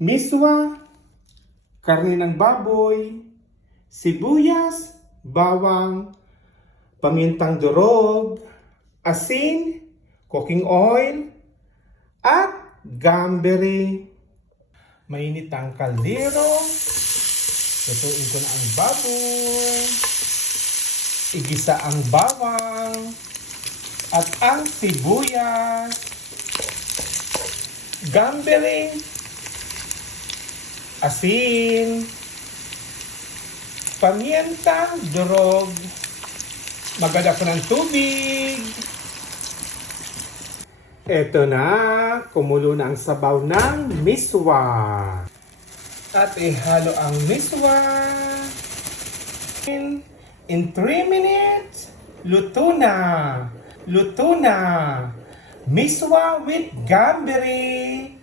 miswa, karne ng baboy, sibuyas, bawang, pamintang durog, asin, cooking oil, at gamberi. Mainit ang kaldero. Lutuin ko na ang baboy. Igisa ang bawang at ang sibuyas. Gamberi, asin, pamientang durog. Magada ko ng tubig. Eto na, kumulo na ang sabaw ng miswa. At ihalo ang miswa. In 3 minutes, luto na. Luto na. Miswa with gamberi.